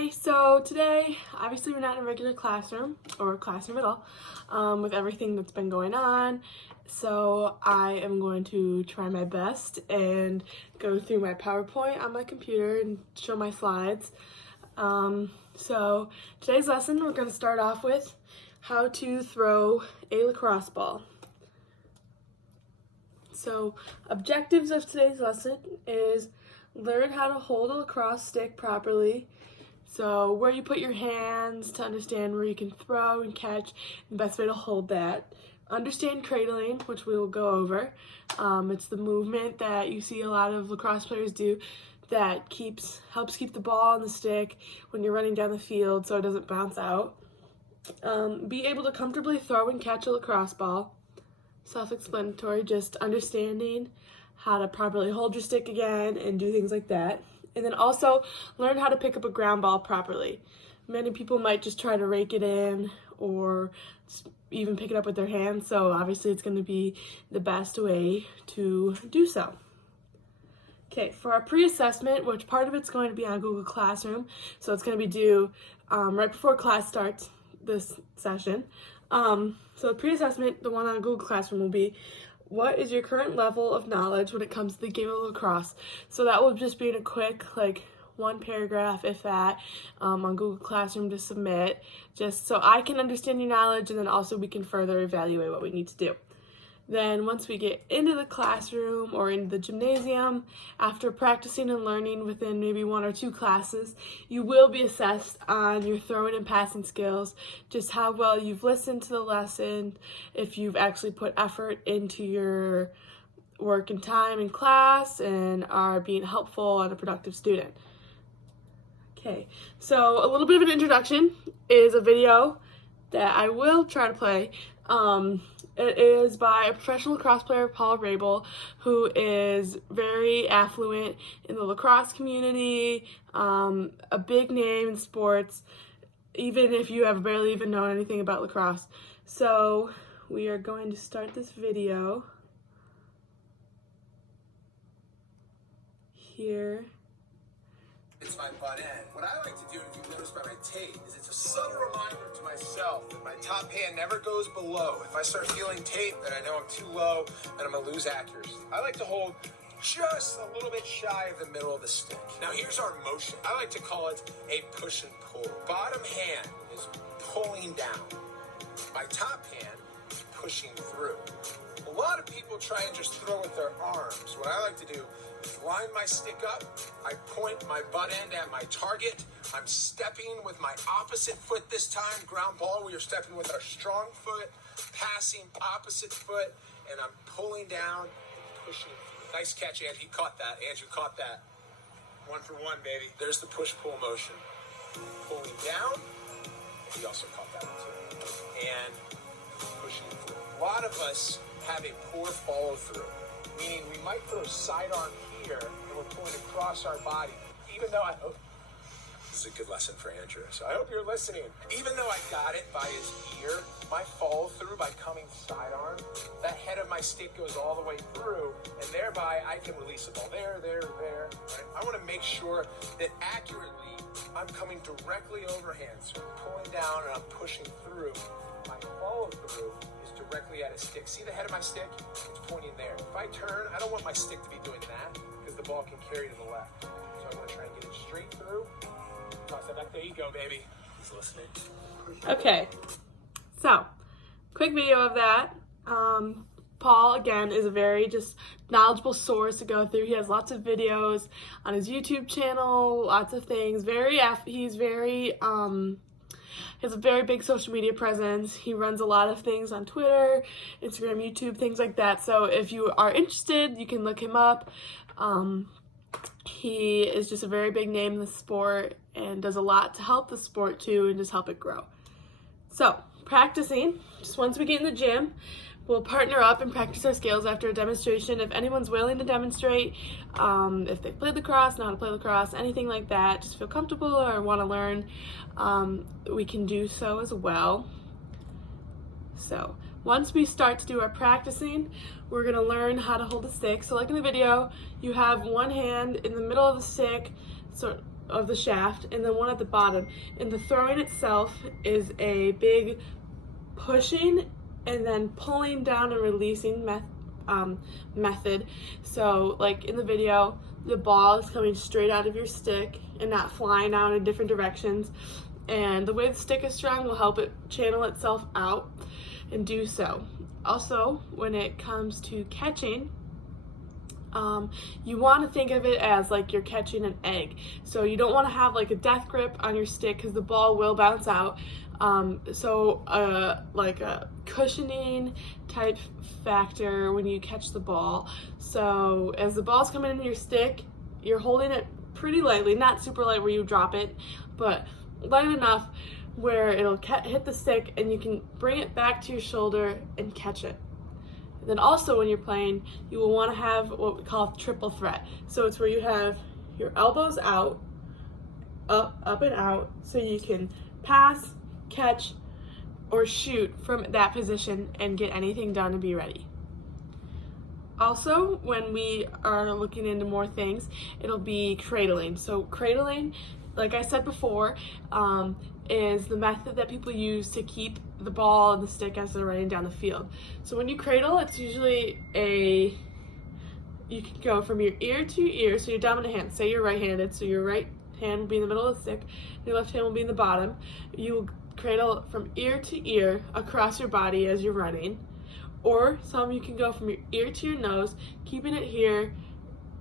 Hi, so today, obviously we're not in a regular classroom, or classroom at all, with everything that's been going on. So I am going to try my best and go through my PowerPoint on my computer and show my slides. So today's lesson, we're going to start off with how to throw a lacrosse ball. So objectives of today's lesson is learn how to hold a lacrosse stick properly. So where you put your hands to understand where you can throw and catch, the best way to hold that. Understand cradling, which we will go over. It's the movement that you see a lot of lacrosse players do that helps keep the ball on the stick when you're running down the field so it doesn't bounce out. Be able to comfortably throw and catch a lacrosse ball. Self-explanatory, just understanding how to properly hold your stick again and do things like that. And then also learn how to pick up a ground ball properly. Many people might just try to rake it in or even pick it up with their hands, so obviously it's going to be the best way to do so. Okay, for our pre-assessment, which part of it's going to be on Google Classroom, so it's going to be due right before class starts this session. So the pre-assessment, the one on Google Classroom, will be, what is your current level of knowledge when it comes to the game of lacrosse? So that will just be in a quick, one paragraph, if that, on Google Classroom to submit, just so I can understand your knowledge, and then also we can further evaluate what we need to do. Then once we get into the classroom or into the gymnasium, after practicing and learning within maybe 1 or 2 classes, you will be assessed on your throwing and passing skills, just how well you've listened to the lesson, if you've actually put effort into your work and time in class, and are being helpful and a productive student. Okay, so a little bit of an introduction is a video that I will try to play. It is by a professional lacrosse player, Paul Rabel, who is very affluent in the lacrosse community, a big name in sports, even if you have barely even known anything about lacrosse. So we are going to start this video here. It's my butt end. What I like to do, if you notice by my tape, is it's a subtle reminder to myself that my top hand never goes below. If I start feeling tape, then I know I'm too low and I'm gonna lose accuracy. I like to hold just a little bit shy of the middle of the stick. Now here's our motion. I like to call it a push and pull. Bottom hand is pulling down. My top hand is pushing through. A lot of people try and just throw with their arms. What I like to do is line my stick up, I point my butt end at my target, I'm stepping with my opposite foot this time, ground ball, we are stepping with our strong foot, passing opposite foot, and I'm pulling down and pushing. Nice catch, Andrew, he caught that. Andrew caught that. 1 for 1, baby. There's the push-pull motion. Pulling down, he also caught that one too. And pushing through. A lot of us have a poor follow-through, meaning we might throw sidearm here and we're pulling across our body. Even though this is a good lesson for Andrew, so I hope you're listening. Even though I got it by his ear, my follow-through by coming sidearm, that head of my stick goes all the way through, and thereby I can release the ball there, right? I want to make sure that accurately I'm coming directly overhand, so I'm pulling down and I'm pushing through. My follow-through is directly at his stick. See the head of my stick? It's pointing there. If I turn, I don't want my stick to be doing that because the ball can carry to the left. So I want to try and get it straight through. Toss that back. There you go, baby. He's listening. Okay, so quick video of that. Paul, again, is a very just knowledgeable source to go through. He has lots of videos on his YouTube channel, lots of things. He has a very big social media presence. He runs a lot of things on Twitter, Instagram, YouTube, things like that. So if you are interested, you can look him up. He is just a very big name in the sport and does a lot to help the sport too and just help it grow. So practicing, just once we get in the gym, we'll partner up and practice our skills after a demonstration. If anyone's willing to demonstrate, if they've played lacrosse, know how to play lacrosse, anything like that, just feel comfortable or want to learn, we can do so as well. So once we start to do our practicing, we're going to learn how to hold a stick. So like in the video, you have one hand in the middle of the stick, sort of the shaft, and then one at the bottom. And the throwing itself is a big pushing and then pulling down and releasing method. So like in the video, the ball is coming straight out of your stick and not flying out in different directions. And the way the stick is strung will help it channel itself out and do so. Also, when it comes to catching, you want to think of it as like you're catching an egg. So you don't want to have like a death grip on your stick because the ball will bounce out. Like a cushioning type factor when you catch the ball. So as the ball's coming into your stick, you're holding it pretty lightly, not super light where you drop it, but light enough where it'll hit the stick and you can bring it back to your shoulder and catch it. And then also when you're playing, you will want to have what we call triple threat. So it's where you have your elbows out, up and out, so you can pass, catch, or shoot from that position and get anything done and be ready. Also, when we are looking into more things, it'll be cradling. So cradling, like I said before, is the method that people use to keep the ball and the stick as they're running down the field. So when you cradle, it's usually you can go from your ear to your ear, so your dominant hand, say you're right-handed, so your right hand will be in the middle of the stick, your left hand will be in the bottom. You will cradle from ear to ear across your body as you're running. Or some you can go from your ear to your nose, keeping it here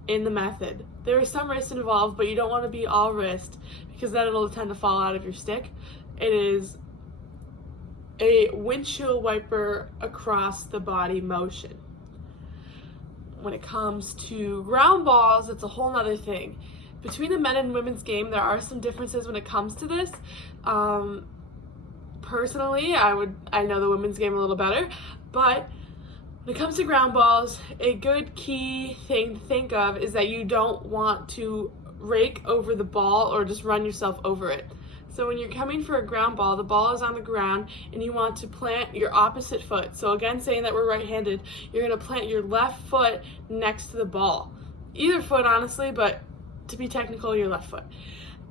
in the method. There is some wrist involved, but you don't want to be all wrist because then it'll tend to fall out of your stick. It is a windshield wiper across the body motion. When it comes to ground balls, it's a whole nother thing. Between the men and women's game, there are some differences when it comes to this. Personally, I know the women's game a little better, but when it comes to ground balls, a good key thing to think of is that you don't want to rake over the ball or just run yourself over it. So when you're coming for a ground ball, the ball is on the ground and you want to plant your opposite foot. So again, saying that we're right-handed, you're going to plant your left foot next to the ball. Either foot, honestly, but to be technical, your left foot.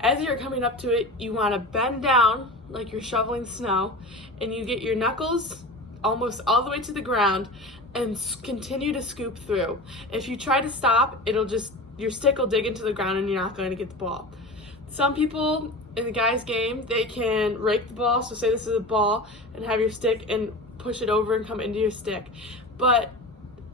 As you're coming up to it, you want to bend down like you're shoveling snow, and you get your knuckles almost all the way to the ground and continue to scoop through. If you try to stop, your stick will dig into the ground and you're not going to get the ball. Some people in the guys' game, they can rake the ball, so say this is a ball, and have your stick and push it over and come into your stick. But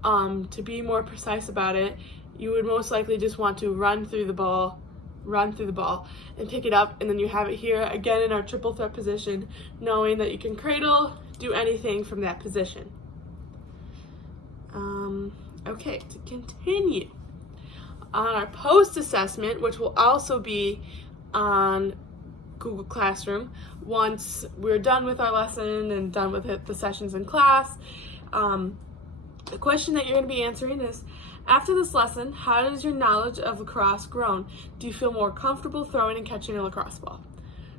to be more precise about it, you would most likely just want to run through the ball and pick it up, and then you have it here again in our triple threat position, knowing that you can cradle, do anything from that position. Okay, to continue on our post assessment, which will also be on Google Classroom once we're done with our lesson and done with the sessions in class. The question that you're going to be answering is, after this lesson, how has your knowledge of lacrosse grown? Do you feel more comfortable throwing and catching a lacrosse ball?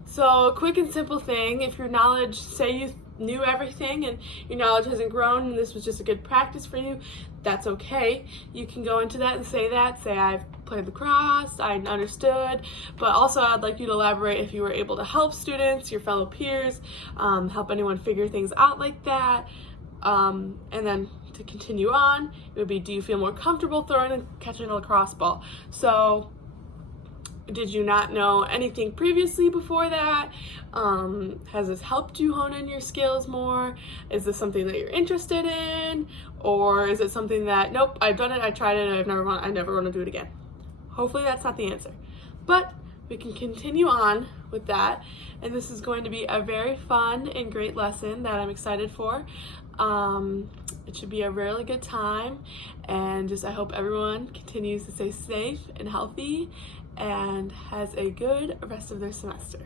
So, a quick and simple thing, if your knowledge, say you knew everything and your knowledge hasn't grown and this was just a good practice for you, that's okay. You can go into that and say I've played lacrosse, I understood, but also I'd like you to elaborate if you were able to help students, your fellow peers, help anyone figure things out like that. And then to continue on, it would be, do you feel more comfortable throwing and catching a lacrosse ball? So, did you not know anything previously before that? Has this helped you hone in your skills more? Is this something that you're interested in? Or is it something that, nope, I've done it, I tried it, I never want to do it again? Hopefully that's not the answer. But we can continue on with that, and this is going to be a very fun and great lesson that I'm excited for. It should be a really good time, and I hope everyone continues to stay safe and healthy and has a good rest of their semester.